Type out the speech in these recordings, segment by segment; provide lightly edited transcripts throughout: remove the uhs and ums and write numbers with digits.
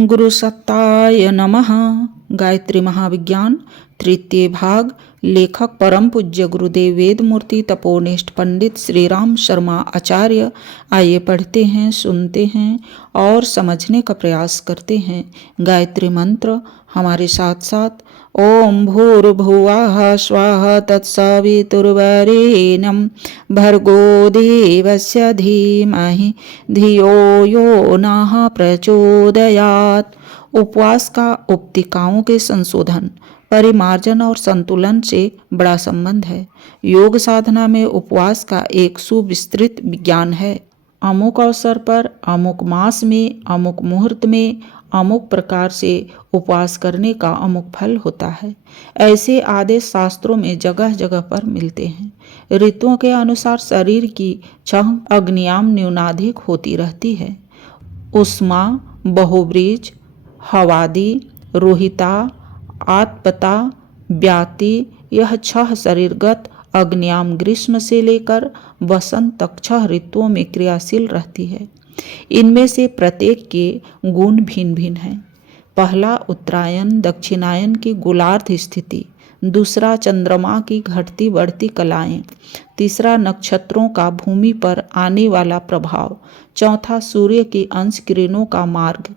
गुरु सत्ताय नमः। गायत्री महाविज्ञान तृतीय भाग। लेखक परम पूज्य गुरुदेव वेदमूर्ति तपोनिष्ठ पंडित श्री राम शर्मा आचार्य। आइए पढ़ते हैं, सुनते हैं और समझने का प्रयास करते हैं। गायत्री मंत्र हमारे साथ साथ। ओम भूर्भुवः स्वः तत्सवितुर्वरेण्यं भर्गो देवस्य धीमहि धियो यो नः प्रचोदयात्। उपवास का उपतिकाओं के संशोधन, परिमार्जन और संतुलन से बड़ा संबंध है। योग साधना में उपवास का एक सुविस्तृत विज्ञान है। अमुक अवसर पर, अमुक मास में, अमुक मुहूर्त में, अमुक प्रकार से उपवास करने का अमुक फल होता है। ऐसे आदेश शास्त्रों में जगह जगह पर मिलते हैं। ऋतुओं के अनुसार शरीर की 6 अग्नियां न्यूनाधिक होती रहती है। उष्मा, बहुब्रीज, हवादी, रोहिता, आत्पता, व्याति, यह 6 शरीरगत अग्नियां ग्रीष्म से लेकर वसंत तक 6 ऋतुओं में क्रियाशील रहती है। इनमें से प्रत्येक के गुण भिन्न भिन्न हैं। पहला उत्तरायण दक्षिणायन की गोलार्ध स्थिति, दूसरा चंद्रमा की घटती बढ़ती कलाएं, तीसरा नक्षत्रों का भूमि पर आने वाला प्रभाव, चौथा सूर्य की अंश किरणों का मार्ग।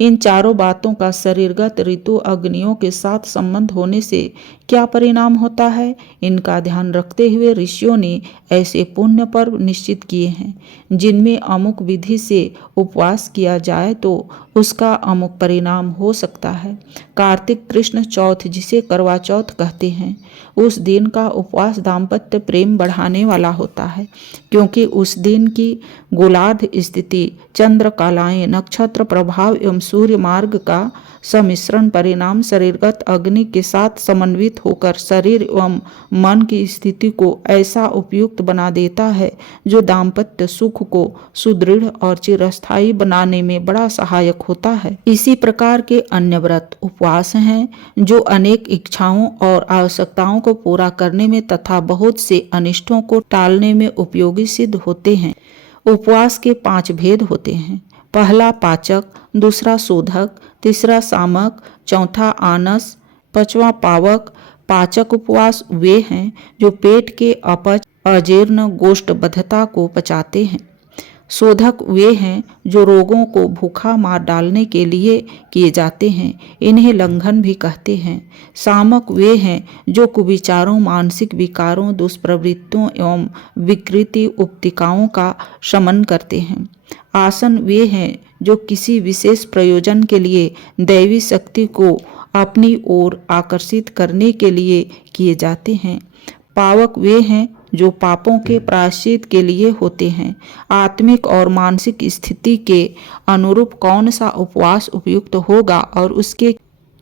इन चारों बातों का शरीरगत ऋतु अग्नियों के साथ संबंध होने से क्या परिणाम होता है, इनका ध्यान रखते हुए ऋषियों ने ऐसे पुण्य पर्व निश्चित किए हैं जिनमें अमुक विधि से उपवास किया जाए तो उसका अमुक परिणाम हो सकता है। कार्तिक कृष्ण चौथ, जिसे करवा चौथ कहते हैं, उस दिन का उपवास दाम्पत्य प्रेम बढ़ाने वाला होता है, क्योंकि उस दिन की गोलार्ध स्थिति, चंद्र कलाएं, नक्षत्र प्रभाव एवं सूर्य मार्ग का सम्मिश्रण परिणाम शरीरगत अग्नि के साथ समन्वित होकर शरीर एवं मन की स्थिति को ऐसा उपयुक्त बना देता है जो दाम्पत्य सुख को सुदृढ़ और चिरस्थायी बनाने में बड़ा सहायक होता है। इसी प्रकार के अन्य व्रत उपवास हैं जो अनेक इच्छाओं और आवश्यकताओं को पूरा करने में तथा बहुत से अनिष्टों को टालने में उपयोगी सिद्ध होते हैं। उपवास के 5 भेद होते हैं। पहला पाचक, दूसरा शोधक, तीसरा सामक, चौथा आनस, 5वां पावक। पाचक उपवास वे हैं जो पेट के अपच, अजीर्ण, गोष्ठबद्धता को पचाते हैं। शोधक वे हैं जो रोगों को भूखा मार डालने के लिए किए जाते हैं, इन्हें लंघन भी कहते हैं। सामक वे हैं जो कुविचारों, मानसिक विकारों, दुष्प्रवृत्तियों एवं विकृति उपतिकाओं का शमन करते हैं। आसन वे हैं जो किसी विशेष प्रयोजन के लिए दैवी शक्ति को अपनी ओर आकर्षित करने के लिए किए जाते हैं। पावक वे हैं जो पापों के प्रायश्चित के लिए होते हैं। आत्मिक और मानसिक स्थिति के अनुरूप कौन सा उपवास उपयुक्त होगा और उसके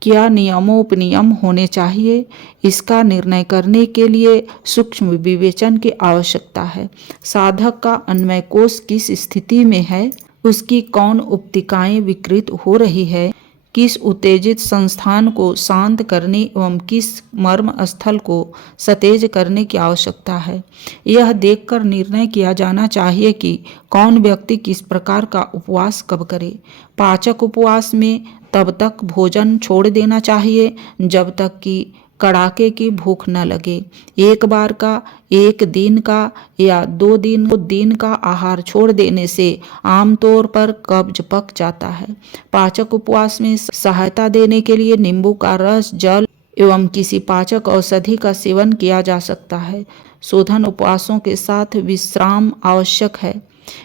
क्या नियमोपनियम होने चाहिए, इसका निर्णय करने के लिए सूक्ष्म विवेचन की आवश्यकता है। साधक का अन्वय कोश किस स्थिति में है, उसकी कौन उपतिकाएं विकृत हो रही है, किस उत्तेजित संस्थान को शांत करने एवं किस मर्म स्थल को सतेज करने की आवश्यकता है, यह देखकर निर्णय किया जाना चाहिए कि कौन व्यक्ति किस प्रकार का उपवास कब करे। पाचक उपवास में तब तक भोजन छोड़ देना चाहिए जब तक कि कड़ाके की भूख न लगे। एक बार का, एक दिन का या 2 दिन का आहार छोड़ देने से आमतौर पर कब्ज पक जाता है। पाचक उपवास में सहायता देने के लिए नींबू का रस, जल एवं किसी पाचक औषधि का सेवन किया जा सकता है। शोधन उपवासों के साथ विश्राम आवश्यक है।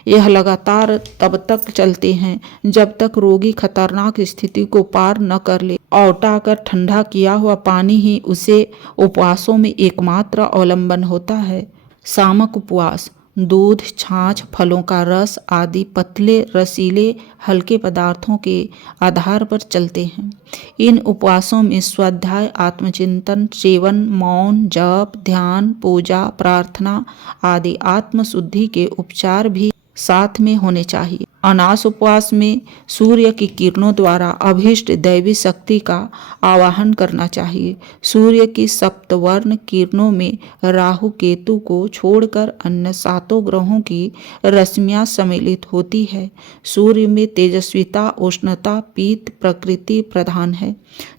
यह लगातार तब तक चलते हैं जब तक रोगी खतरनाक स्थिति को पार न कर ले। औटा कर ठंडा किया हुआ पानी ही उसे उपवासों में एकमात्र अवलंबन होता है। सामक उपवास दूध, छाछ, फलों का रस आदि पतले, रसीले, हल्के पदार्थों के आधार पर चलते हैं। इन उपवासों में स्वाध्याय, आत्मचिंतन, सेवन, मौन, जप, ध्यान, पूजा, प्रार्थना आदि आत्मशुद्धि के उपचार भी साथ में होने चाहिए। अनास उपवास में सूर्य की किरणों द्वारा अभीष्ट दैवी शक्ति का आवाहन करना चाहिए। सूर्य की सप्तवर्ण किरणों में राहु केतु को छोड़कर अन्य सातों ग्रहों की रश्मियां सम्मिलित होती है। सूर्य में तेजस्विता, उष्णता, पीत प्रकृति प्रधान है।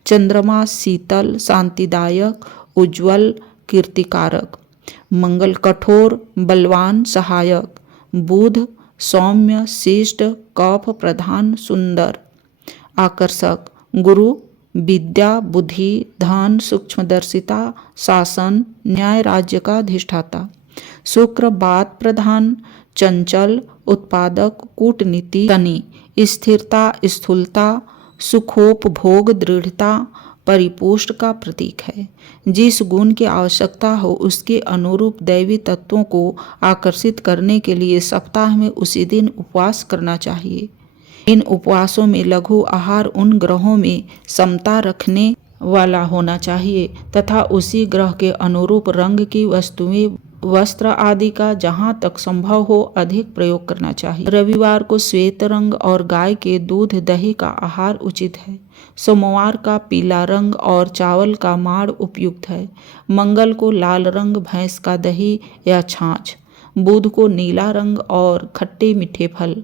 चंद्रमा शीतल, शांतिदायक, उज्ज्वल, कीर्तिकारक। मंगल कठोर, बलवान, सहायक। बुध सौम्य, शिष्ट, कफ प्रधान, सुंदर, आकर्षक। गुरु विद्या, बुद्धि, धन, सूक्ष्मदर्शिता, शासन, न्याय, राज्य का अधिष्ठाता। शुक्र बात प्रधान, चंचल, उत्पादक, कूटनीति, शनि स्थिरता, स्थूलता, सुखोपभोग, दृढ़ता, परिपुष्ट का प्रतीक है। जिस गुण की आवश्यकता हो उसके अनुरूप दैवी तत्वों को आकर्षित करने के लिए सप्ताह में उसी दिन उपवास करना चाहिए। इन उपवासों में लघु आहार उन ग्रहों में समता रखने वाला होना चाहिए तथा उसी ग्रह के अनुरूप रंग की वस्तुएं, वस्त्र आदि का जहां तक संभव हो अधिक प्रयोग करना चाहिए। रविवार को श्वेत रंग और गाय के दूध दही का आहार उचित है। सोमवार का पीला रंग और चावल का माड़ उपयुक्त है। मंगल को लाल रंग, भैंस का दही या छाछ। बुध को नीला रंग और खट्टे मीठे फल।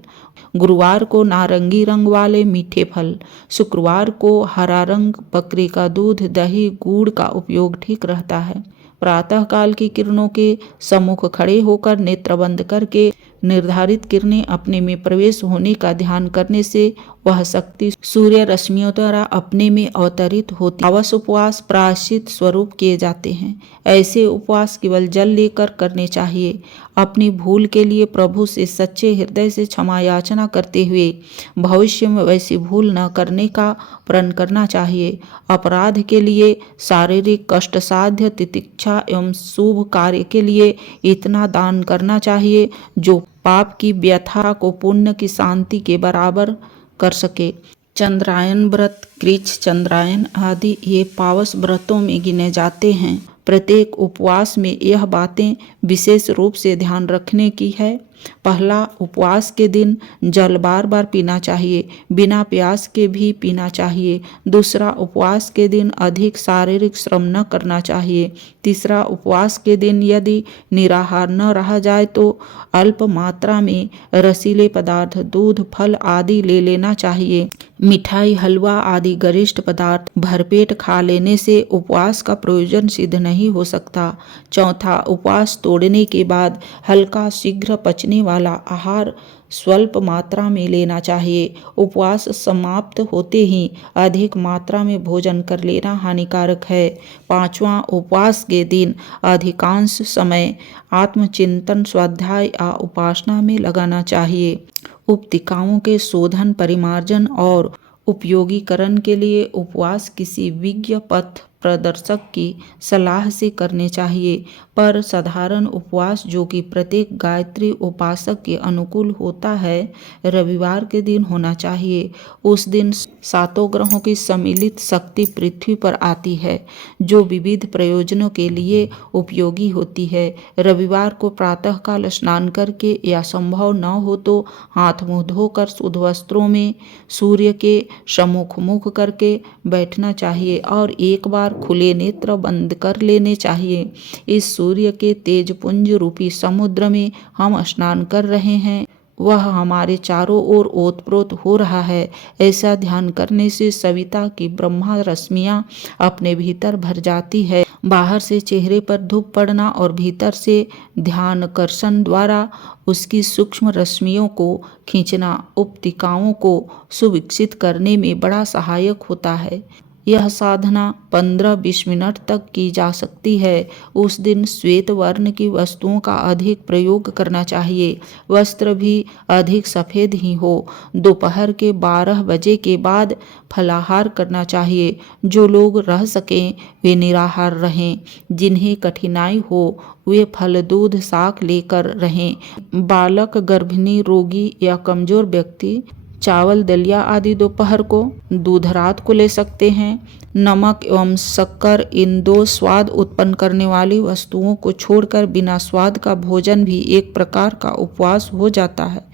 गुरुवार को नारंगी रंग वाले मीठे फल। शुक्रवार को हरा रंग, बकरी का दूध, दही, गुड़ का उपयोग ठीक रहता है। प्रातःकाल की किरणों के सम्मुख खड़े होकर नेत्र बंद करके निर्धारित किरणें अपने में प्रवेश होने का ध्यान करने से वह शक्ति सूर्य रश्मियों द्वारा अपने में अवतरित होती। अवश्य उपवास प्रायश्चित स्वरूप किए जाते हैं। ऐसे उपवास केवल जल लेकर करने चाहिए। अपनी भूल के लिए प्रभु से सच्चे हृदय से क्षमा याचना करते हुए भविष्य में वैसी भूल न करने का प्रण करना चाहिए। अपराध के लिए, शारीरिक कष्ट साध्य, तितिक्षा एवं शुभ कार्य के लिए इतना दान करना चाहिए जो पाप की व्यथा को पुण्य की शांति के बराबर कर सके। चंद्रायन व्रत, कृच्छ चंद्रायन आदि ये पावस व्रतों में गिने जाते हैं। प्रत्येक उपवास में यह बातें विशेष रूप से ध्यान रखने की है। पहला, उपवास के दिन जल बार बार पीना चाहिए, बिना प्यास के भी पीना चाहिए। दूसरा, उपवास के दिन अधिक शारीरिक श्रम न करना चाहिए। तीसरा, उपवास के दिन यदि निराहार न रहा जाए तो अल्प मात्रा में रसीले पदार्थ, दूध, फल आदि ले लेना चाहिए। मिठाई, हलवा आदि गरिष्ठ पदार्थ भरपेट खा लेने से उपवास का प्रयोजन सिद्ध नहीं हो सकता। चौथा, उपवास तोड़ने के बाद हल्का शीघ्र पचने वाला आहार स्वल्प मात्रा में लेना चाहिए। उपवास समाप्त होते ही अधिक मात्रा में भोजन कर लेना हानिकारक है। पांचवा, उपवास के दिन अधिकांश समय आत्मचिंतन, स्वाध्याय या उपासना में लगाना चाहिए। उपतिकाओं के शोधन, परिमार्जन और उपयोगीकरण के लिए उपवास किसी विज्ञ पथ प्रदर्शक की सलाह से करने चाहिए, पर साधारण उपवास जो कि प्रत्येक गायत्री उपासक के अनुकूल होता है रविवार के दिन होना चाहिए। उस दिन सातों ग्रहों की सम्मिलित शक्ति पृथ्वी पर आती है जो विविध प्रयोजनों के लिए उपयोगी होती है। रविवार को प्रातःकाल स्नान करके या संभव न हो तो हाथ मुंह धोकर शुद्ध वस्त्रों में सूर्य के सम्मुख मुख करके बैठना चाहिए और एक बार खुले नेत्र बंद कर लेने चाहिए। इस सूर्य के तेजपुंज रूपी समुद्र में हम स्नान कर रहे हैं, वह हमारे चारों ओर ओतप्रोत हो रहा है। ऐसा ध्यान करने से सविता की ब्रह्मा रश्मियां अपने भीतर भर जाती है। बाहर से चेहरे पर धूप पड़ना और भीतर से ध्यानकर्षण द्वारा उसकी सूक्ष्म रश्मियों को खींचना उपतिकाओं को सुविकसित करने में बड़ा सहायक होता है। यह साधना 15-20 मिनट तक की जा सकती है। उस दिन श्वेत वर्ण की वस्तुओं का अधिक प्रयोग करना चाहिए। वस्त्र भी अधिक सफ़ेद ही हो। दोपहर के 12 बजे के बाद फलाहार करना चाहिए। जो लोग रह सकें वे निराहार रहें। जिन्हें कठिनाई हो वे फल, दूध, शाक लेकर रहें। बालक, गर्भिणी, रोगी या कमजोर व्यक्ति चावल, दलिया आदि दोपहर को, दूध रात को ले सकते हैं। नमक एवं शक्कर इन दो स्वाद उत्पन्न करने वाली वस्तुओं को छोड़कर बिना स्वाद का भोजन भी एक प्रकार का उपवास हो जाता है।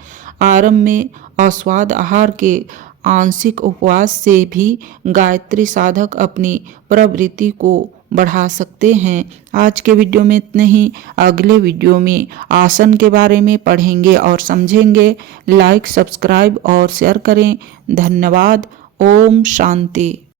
आरंभ में अस्वाद आहार के आंशिक उपवास से भी गायत्री साधक अपनी प्रवृत्ति को बढ़ा सकते हैं। आज के वीडियो में इतने ही। अगले वीडियो में आसन के बारे में पढ़ेंगे और समझेंगे। लाइक, सब्सक्राइब और शेयर करें। धन्यवाद। ओम शांति।